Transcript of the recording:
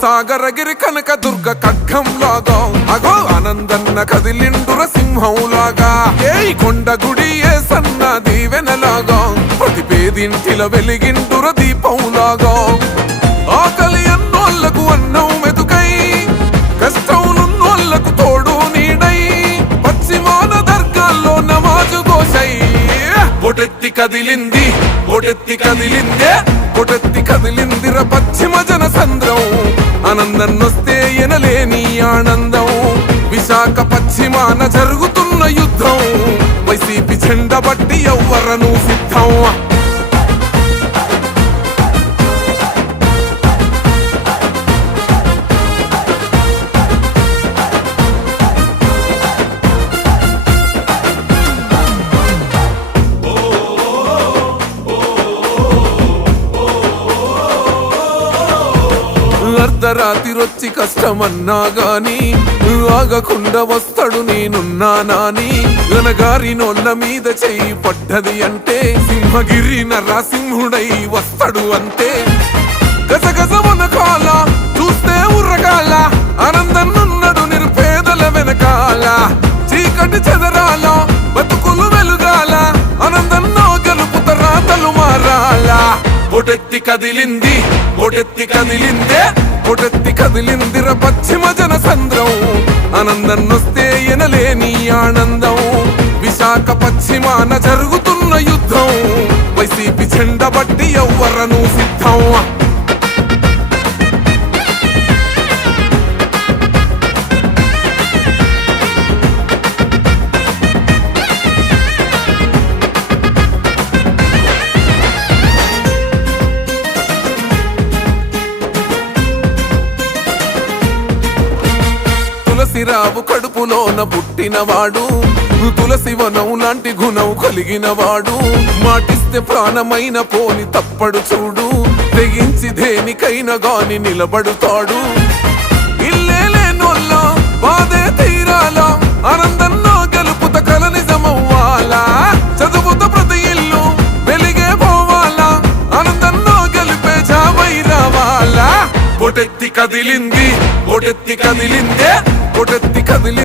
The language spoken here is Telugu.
సాగరగిరి కనక దుర్గ ఖడ్గంలాగా అగో ఆనందన్న కదిలిండుర సింహంలాగా ఏ కొండగుడి ఏ సన్న దీవెనలాగా ప్రతి పేదింటిల వెలిగిండుర దీపంలాగా ఆకలి అన్నోళ్లకు అన్నం మెతుకై కష్టములున్నోళ్లకు తోడు నీడై పశ్చిమాన దర్గాల్లో నమాజు గోషై బొటెత్తి కదిలింది బొటెత్తి కదిలిందే బొటెత్తి కదిలిందిర పశ్చిమ జన సంద్రం ఆనందన్నొస్తే ఎనలేని ఆనందం విశాఖ పశ్చిమాన జరుగుతున్న యుద్ధం వైసీపీ జెండ బట్టి ఎవ్వరను సిద్ధం అర్ధరాత్రిరొచ్చి కష్టమన్నా గాని ఆగకుండా వస్తాడు నేనున్నా నాని గనగారి నోళ్ళ మీద చెయ్యి పడ్డది అంటే సింహగిరి నరసింహుడై వస్తాడు అంతే గజగజ వనకాల చూస్తే ఉర్రగాల ఆనందన్నున్నాడు నిరుపేదల వెనకాల చీకటి చెదరాల బతుకులు వెలుగాల ఆనందన్నో గెలుపుత రాతలు మారాల బొటెత్తి కదిలింది బొటెత్తి కదిలిందే బొటెత్తి కదిలిందిర పశ్చిమ జన సంద్రం ఆనందన్నొస్తే ఎనలేని ఆనందం విశాఖ పశ్చిమాన జరుగుతున్న యుద్ధం వైసీపీ జెండ బట్టి ఎవ్వరను సిద్ధం తులసిరావు కడుపులోన పుట్టినవాడు తులసి వనం లాంటి గుణం కలిగినవాడు మాటిస్తే ప్రాణమైన పోని తప్పడు చూడు తెగించి దేనికైనా గాని నిలబడుతాడు ఇల్లే లేనోళ్ళ బాధే తీరాలా ఆనందన్నో గెలుపుత కల నిజమవ్వాలా చదువుత ప్రతి ఇల్లు వెలిగే పోవాలా ఆనందన్నో గెలిపే జాబై రావాలా బొటెత్తి కదిలింది బొటెత్తి కదిలిందే బొటెత్తి కదిలి